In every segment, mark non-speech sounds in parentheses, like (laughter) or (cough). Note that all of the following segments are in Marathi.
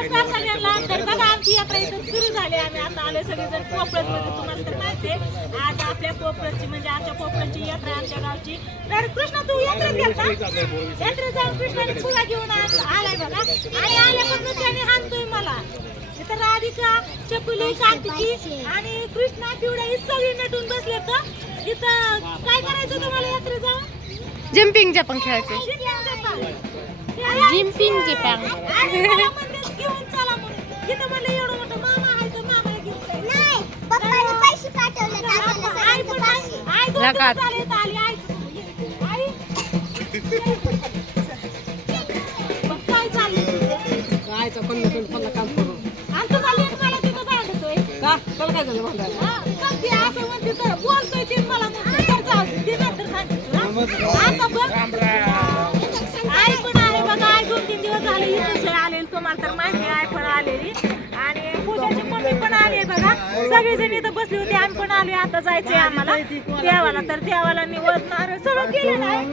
नमस्कार सगळ्यांना. तर बघा आमची यात्रा इथं सुरू झाली आम्ही आता आलोय सगळेजण कोपरत मध्ये तुम्हाला तर माहिती आहे. आज आपल्या कोपरची म्हणजे आमच्या कोपरची यात्रा आमच्या गावची. तर कृष्णा तू यात्रेत गेलता यात्रेत जाऊन कृष्णाने फुला घेऊन आ- आलाय बघा. आणि आल्यापासून त्याने हाणतोय मला. इथं राधिका चकुली कार्तिकी आणि कृष्णा पिवड्या ही सगळी नटून बसले तर इथं काय करायचं तुम्हाला यात्रेत जाऊन? जम्पिंग जपन खेळायचे जिम्पिंग म्हणून इथं म्हणलं एवढं मोठं मामा आहे तर मामाला घेऊन जाईल. नाही पप्पाने पैसे पाठवले दादाला आई पण आई आई दोन लगात. दिवस झाले इथं आली आईचं आई मग काय चाललंय तुझं? आणि तू झाली आणि मला तिथं भांडतोय. हा, पण ती असं म्हणते तर बोलतोय ती मला म्हणते, तर जाऊ दे, ती नंतर सांगते तुला. सगळेजण इथं बसली होती. आम्ही पण आलोय. आता जायचंय आम्हाला. देवाला तर. देवाला निवडणार सगळं केलं नाही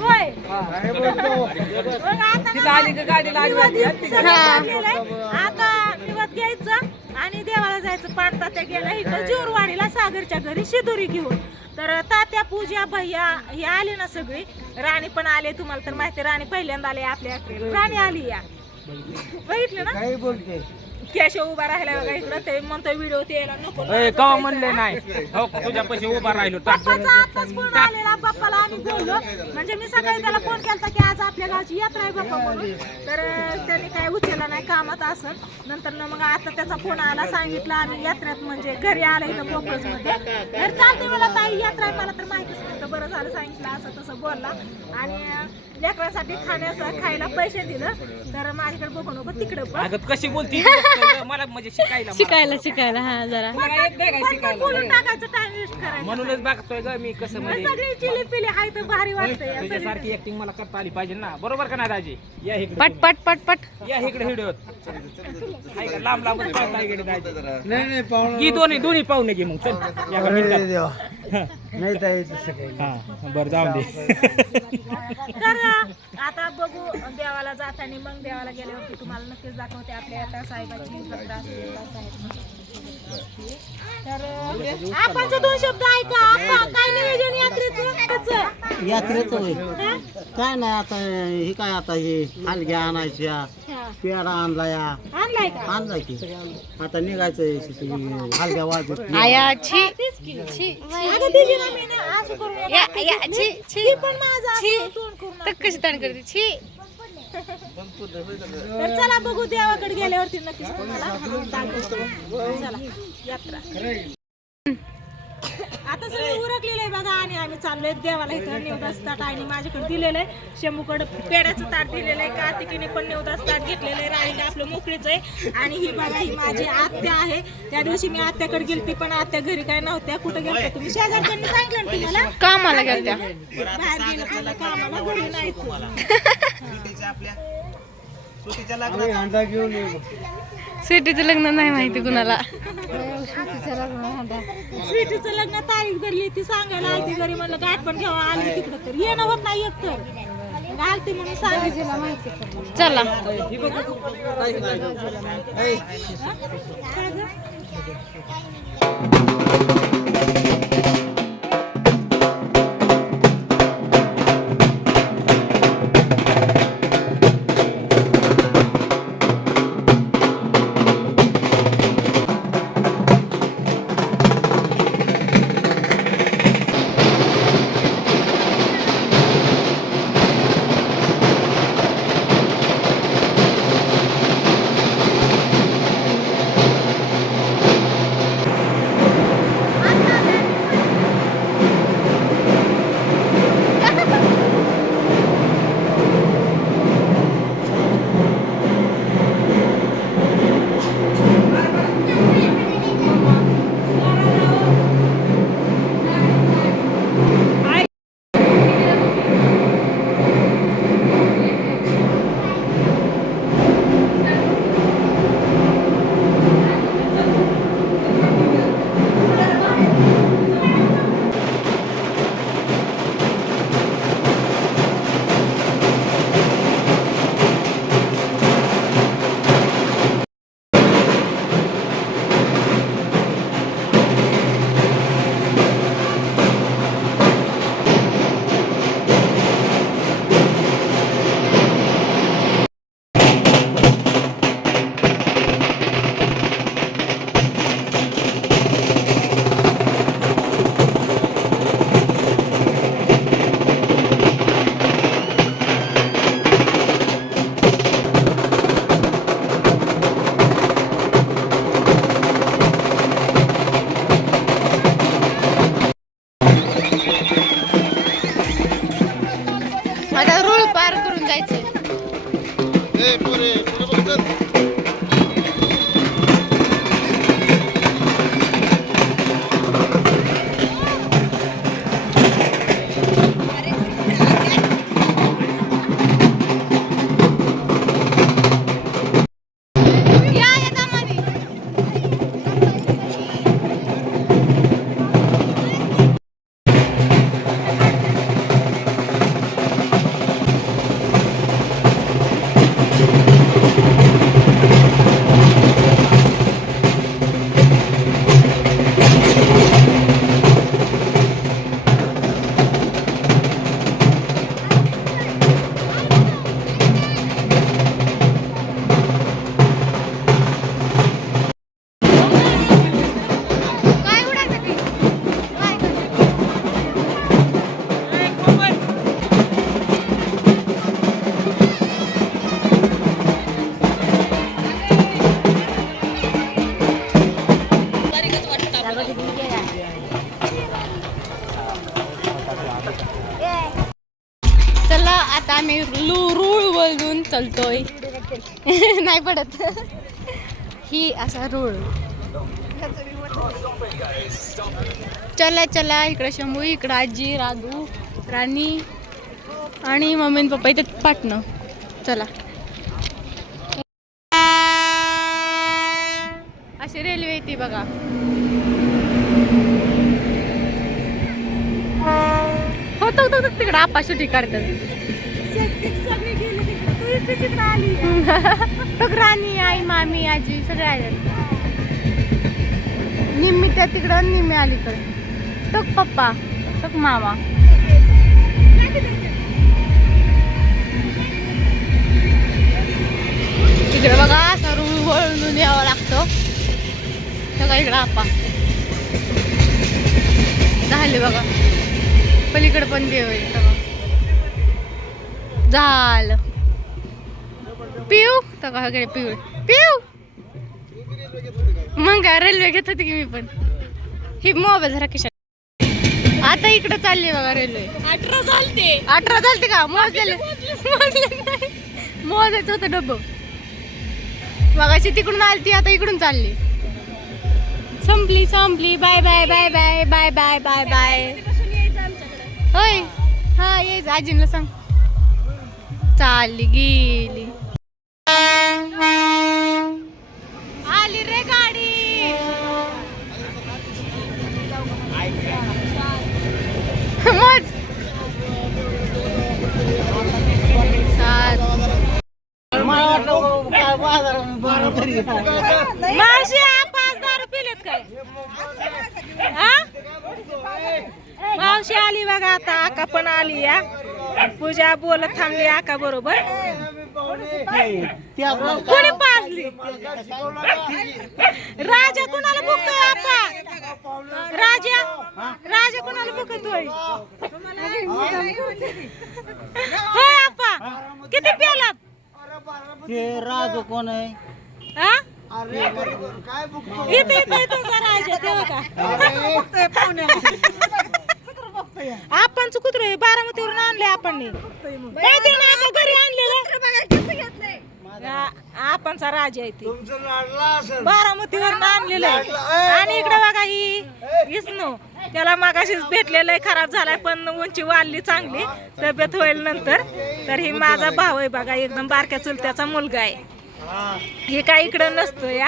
होय आता ना निवद सगळं केलंय. आता निवद घ्यायचं. आणि देवाला जायचं पाठ तात्या गेला इथं जोरवाडीला सागरच्या घरी शिदोरी घेऊन. तर तात्या पूजा भैया हे आले ना सगळी. राणी पण आले तुम्हाला तर माहिती राणी पहिल्यांदा आले आपल्या यात्रेला राणी आली या. बघितलं. ना? केशव उभा राहिला बघा इकडं. ते म्हणतोय व्हिडिओ ते यायला नको कवा म्हणले नाही. हो तुझ्या पैसे उभा राहिलो. टाक पप्पाचा आताच फोन आलेला पप्पाला आम्ही बोललो. म्हणजे मी सकाळी त्याला फोन केला की आज आपल्या गावची यात्रा आहे बाप्पा म्हणून. तर अं, त्यांनी काय उचलला नाही कामात असं नंतर ना मग आता त्याचा फोन आला सांगितलं आम्ही यात्रेत म्हणजे घरी आलं इथं कोपरजमध्ये. तर चालते मला ताई यात्रा आहे मला तर माहितीच नव्हतं बरं झालं सांगितलं असं तसं बोलला. आणि अं, लेकरांसाठी खाण्याचं खायला पैसे दिलं. तर माझ्याकडे बघू नको तिकडे पण. अगं कशी बोलती? (laughs) मला म्हणजे शिकायला मला. शिकायला शिकायला हा जरा. मला येत नाही काय पण शिकायला बोलून टाकायचं टाइम वेस्ट करायचं. म्हणूनच बघतोय ग मी कसं म्हणजे सगळी चिली पिली हाय तर भारी वाटतंय असं तुझ्यासारखी ऍक्टिंग मला करता आली पाहिजे ना. बरोबर का नाही राजे या इकडे पट पट पट पट. या इकडे व्हिडिओ लांब लांब पळता इकडे जायचं. नाही नाही पाहुणा घे दोन्ही दोन्ही पाहुणे घे मग चल. या. देवा. (laughs) नाही ताई तसं काही हा बरं जाऊ दे. आता बघू देवाला जाताना मग देवाला गेल्यावरती तुम्हाला नक्कीच दाखवते आपल्या आता साहेबाची भक्त आशीर्वाद साहेब. तर आपणचं दोन शब्द ऐका आपा, काय नियोजन यात्रेचं? काय नाही आता हे काय आता हे हलग्या आणायच्या हा. पेडा आणला या आणलाय का आणला की आता निघायचं हलग्या वाजत आया छी तेच की. अगं दिली ना मी ना, असं करून एक या हात या दिली. छी छी ती पण माझं. असं तर कशी ताण करते? छी. तर चला बघू देवाकडे गेल्यावरती नक्कीच तुम्हाला चला यात्रा. आता सगळे उरकलेलं आहे बघा आणि आम्ही चाललोय देवाला इथं नेवदास ताट आणि माझ्याकडे दिलेलं आहे. शंभूकडे पेड्याचं ताट दिलेलं आहे. कार्तिकीने पण नेवदास ताट घेतलेलं आहे. राणीला आपलं मोकळीच आहे. आणि ही बघा ही माझी आत्या आहे. त्या दिवशी मी आत्याकडे गेलती पण आत्या घरी काय नव्हत्या. कुठं गेलत्या तुम्ही? शेजारच्यांनी सांगितलं ना तुम्हाला? कामाला गेलत्या. बाहेर गेलं आपल्या कामाला घरी नाही अंडा घेऊन ये स्वीटीचं लग्न नाही माहिती कुणाला. स्वीटीचं लग्न तारीख धरली ती सांगायला आलती घरी म्हणलं गाठ पण घ्यावा आली तिकडं तर. येणं होत नाही एक तर. आलती म्हणून सांगितलं. माहिती चला. काय later. आता आम्ही रूळ वळून चलतोय. (laughs) नाही पडत. ही असा रूळ. चला चला इकडे शंभू इकडं आजी राधू राणी आणि मम्मी पप्पा इथे पाटणं. चला. अशी रेल्वे येते बघा. हो तो तिकडं आपाशी सुटी (laughs) राणी आई मामी आजी सगळे आले. निम्मी त्या तिकडं निम्मी अलीकडं. टक पप्पा टक मामा. इकडे बघा असा रूळ वळून यावं लागतं. बघा इकडं आपा झाले बघा. पलीकडे पण देव. झालं पिऊ. तर का इकडे पिऊ. पिऊ. मग काय रेल्वे घेत होती की मी पण. ही मोबाईल जरा किशा आता इकडे चालली बघा रेल्वे. अठरा चालते अठरा चालते का? मोजलेले. मोजले. मोजायचं होतं डब्ब. मगाशी तिकडून आली ती आता इकडून चालली. संपली संपली. Bye bye bye bye bye bye bye bye. होय. हा ये आजीला सांग. Salguilho. पूजा बोलत थांबली आका बरोबर? कोणी पाजली? राजा कुणाला बघतोय आपा? राजा? राजा कुणाला बघतोय होय आपा. किती प्यालात? ते राजू कोण आहे? हा? इथे इथे तुमचा राजा तेव्हा का? (laughs) आपण कुत्र बारामतीवरून आणले आपण घरी आणलेलं? आपणचा राजा आहे ते. बारामतीवरून आणलेलं आहे. आणि इकडे बघा ही इस्नो त्याला मागाशीच भेटलेलं आहे खराब झालाय पण उंची वाढली चांगली तब्येत होईल नंतर. तर ही माझा भाऊ आहे बघा एकदम बारक्या चुलत्याचा मुलगा आहे. हे काय इकडं नसतं या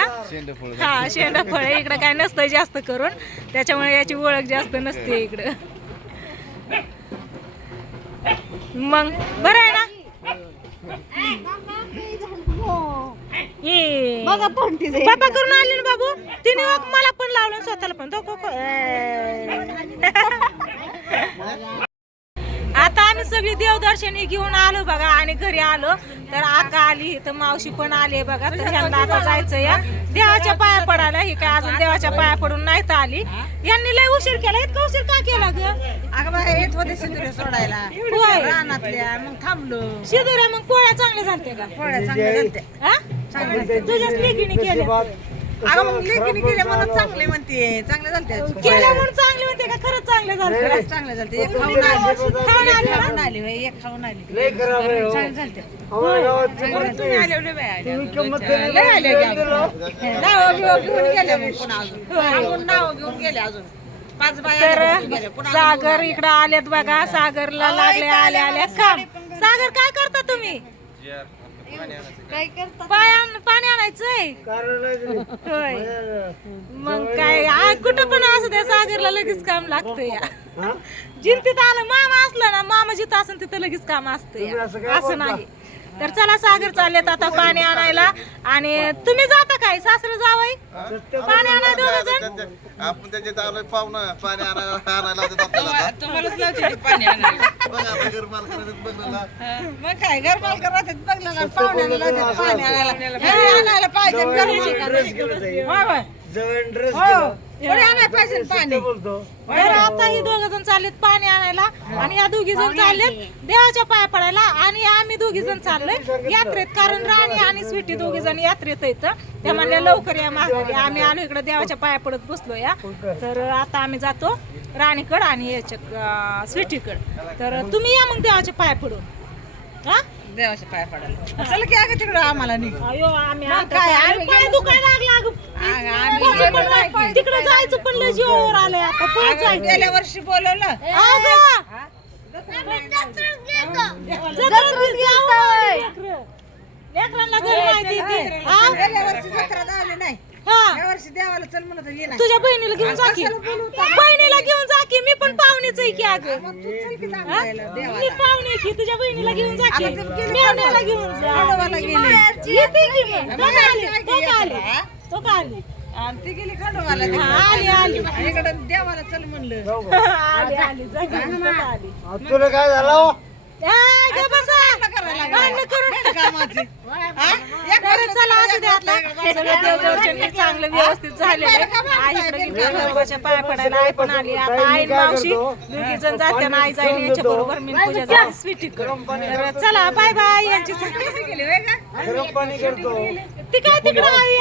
हा शेंडा फळ इकडं काय नसतं जास्त करून. त्याच्यामुळे याची ओळख जास्त नसते इकडं. मग बरं आहे ना? ये. बाबा करून आले ना बाबू? तिने मला पण लावलं स्वतःला पण. तो आता (laughs) आम्ही सगळी देवदर्शनी घेऊन आलो बघा आणि घरी आलो. तर आका आली तर मावशी पण आली बघा. तर ह्यांना आता जायचं या. देवाच्या पाया पडायला. ही काय अजून देवाच्या पाया पडून नाही तर आली. यांनी लय उशीर केला. इतका उशीर का केला ग? येत होते सिंदुरे सोडायला. होय रानातल्या मग थांबलो. शिदुऱ्या मग पोळ्या चांगल्या झालते का पोळ्या चांगल्या झालत्या. हा तुझ्याच लेकीने केल्या. अगं मग लेकीने गेले म्हणून चांगले म्हणते चांगले झालते केलं म्हणून चांगले चांगले झाले एक खाऊन आली. खाऊन आली बाई, एक खाऊन आली लय खराब आहे हो. चांगले झालते आम्हाला गावात बरं, तुम्ही आले लय बाई तुम्ही किंमत. नावं घेऊन गेले मग पुन्हा अजून. आपण नावं घेऊन गेले अजून. पाच बाया घेऊन गेले तर पुन्हा सागर इकडं आलेत बघा. सागरला लागले आले आले काम. सागर काय करता तुम्ही? काय करता? पाय पाणी आणायचंय. होय. मग काय आ, कुठं पण असू द्या सागरला लगेच काम लागतं या हा? जिंतीत आलं मामा असलं ना मामा जिथं असेल तिथं लगेच काम असतं तुम्ही या. असं काय असं बोलता? नाही. तर चला सागर चाललेत आता पाणी आणायला. आणि तुम्ही जाता काय? सासरे जावई सत्य पाणी आणाय दोघ जण? आपण त्याच्यात आलोय पाहुणं पाणी आणायला आणायला लावतात आपल्याला आता. तुम्हालाच लावते ते पाणी आणायला? मग काय घर मालक राहतात बघला पाहुण्याला पाणी आणायला पाहिजे जवळ ड्रेस हो घरी आणायला पाहिजे पाणी. बोलतो. तर आता ही दोघ जण चाललेत पाणी आणायला आणि या दोघी जण चाललेत देवाच्या पाया पडायला आणि आम्ही दोघी जण चाललोय यात्रेत. कारण राणी आणि स्वीटी दोघी जण यात्रेत येत त्या म्हणल्या लवकर या माघारी आम्ही आलो इकडे देवाच्या पाया पडत बसलो या तर आता आम्ही जातो राणीकड आणि याच्या स्वीटीकड. तर तुम्ही या मग देवाच्या पाया पडून. हा देवाच्या पाया पडायला. चल की अगं तिकडं आम्हाला निघ. अयो आम्ही मग आता काय, चाललोय. आम्ही पाय गेलोच दुखायला लागला अगं. अगं, आम्ही बसून गेलो पण नाही. तिकडे जायचं पण लय जीवावर आलंय आता. पळत अगं, जायचं. गेल्या वर्षी बोलवलं. अगं! लेकरांना घरी माहिती ती. हा? गेल्या वर्षी जत्रा लावली नाही. हा. या वर्षी देवाला चल म्हणत ये नाही तुझ्या बहिणीला घेऊन जा की. बहिणीला घेऊन जा की मी पण पाहुणेच आहे की अगं. मग तू चल की जाऊन हा? यायला मी देवाला पाहुणे की तुझ्या बहिणीला घेऊन जा की. मेवण्याला घेऊन जा. खंडोबाला गेली. येते की मग तो मग का आली. आली तो का आली? तो का आली. आणि ती गेली खंडोबाला हा, आली आली. इकडं देवाला चल म्हणलं. आली आली. जा की, तो का आली. आ, तुला काय झालं? हो? ए, गं बसा. भांडणं करू नका. बरं, चला असू दे आता. सगळं देवदर्शन हे चांगलं व्यवस्थित झालेलं आहे. आई इकडे गेली खंडोबाच्या पाया पडायला आई पण आली. आता आई आणि मावशी दोघी जण जाते आणि आई जाईन याच्या बरोबर मी पूजा जाते स्वीटी तर चला बाय बाय यांची गेली होय का? गरम पाणी करतो. ती काय तिकडं आई